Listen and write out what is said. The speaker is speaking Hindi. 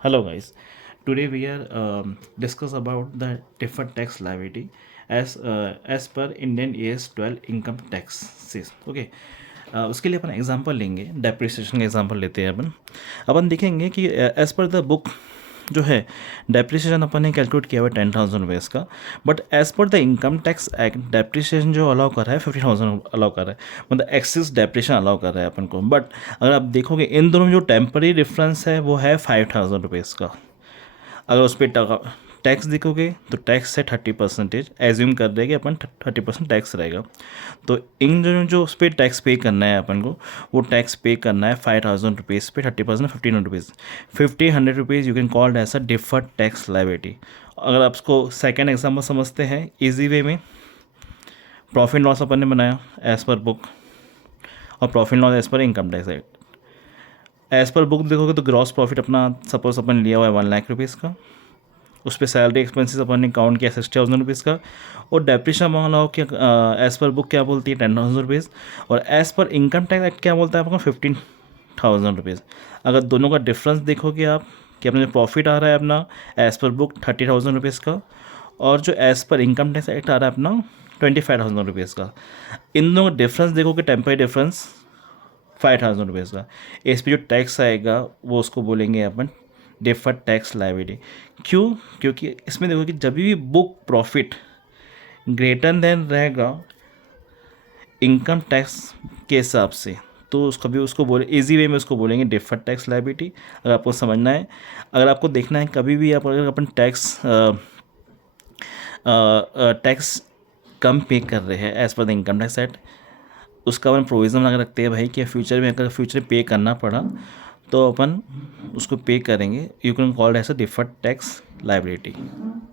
Hello guys, today we are discuss about the deferred tax liability as per Indian AS 12 income taxes. Okay उसके लिए अपन एग्जांपल लेंगे, डेप्रिसिएशन का एग्जांपल लेते हैं अपन देखेंगे कि एज पर द बुक जो है डेप्रिसिएशन अपन ने कैलकुलेट किया हुआ 10,000 रुपीज़ का, बट एज पर the income tax act depreciation जो अलाउ कर रहा है 50,000 अलाउ कर रहा है, मतलब एक्सिस डेप्रिसिएशन अलाउ कर रहा है अपन को। बट अगर आप देखोगे इन दोनों में जो टेम्पररी डिफरेंस है वो है 5,000 रुपीज़ का। अगर उस पर टैक्स देखोगे तो टैक्स है 30%, एज्यूम कर रहे कि अपन 30% टैक्स रहेगा। तो इन जो उस पर टैक्स पे करना है अपन को, वो टैक्स पे करना है 5,000 रुपीज़ पे 30%, 1,500 rupees, 1,500 rupees you can called as a deferred tax liability. अगर आप उसको सेकेंड एग्जाम्पल समझते हैं ईजी वे में, प्रॉफिट लॉस अपन ने बनाया एज़ पर बुक और profit loss as per income tax act. As per book देखोगे तो ग्रॉस प्रॉफिट अपना सपोज अपन लिया हुआ है 1,00,000 रुपीज़ का, उस पर सैलरी एक्सपेंसेस अपन ने काउंट किया 60,000 रुपीज़ का, और डेप्रिसिएशन मान लो कि एज़ पर बुक क्या बोलती है 10,000 रुपीज़, और as per income tax act क्या बोलता है आपको 15,000 रुपीज़। अगर दोनों का डिफरेंस देखोगे आप कि अपना जो प्रॉफिट आ रहा है अपना एज़ पर बुक 30,000 रुपीज़ का, और जो as per income tax act आ रहा है अपना 25,000 रुपीज़ का, इन दोनों का डिफरेंस देखोगे टेम्पररी डिफरेंस 5,000 रुपीज़ का। इस पर जो टैक्स आएगा वो उसको बोलेंगे अपन डिफर्ड टैक्स लायबिलिटी। क्यों? क्योंकि इसमें देखो कि जब भी बुक प्रॉफिट ग्रेटर देन रहेगा इनकम टैक्स के हिसाब से, तो उसको भी उसको बोले इजी वे में उसको बोलेंगे डिफर्ड टैक्स लायबिलिटी। अगर आपको समझना है, अगर आपको देखना है कभी भी आप अगर अपन टैक्स कम पे कर रहे हैं as per the income tax act, उसका अपन प्रोविज़न लगा रखते हैं भाई कि फ्यूचर में अगर फ्यूचर पे करना पड़ा तो अपन उसको पे करेंगे। You can called as a deferred tax liability.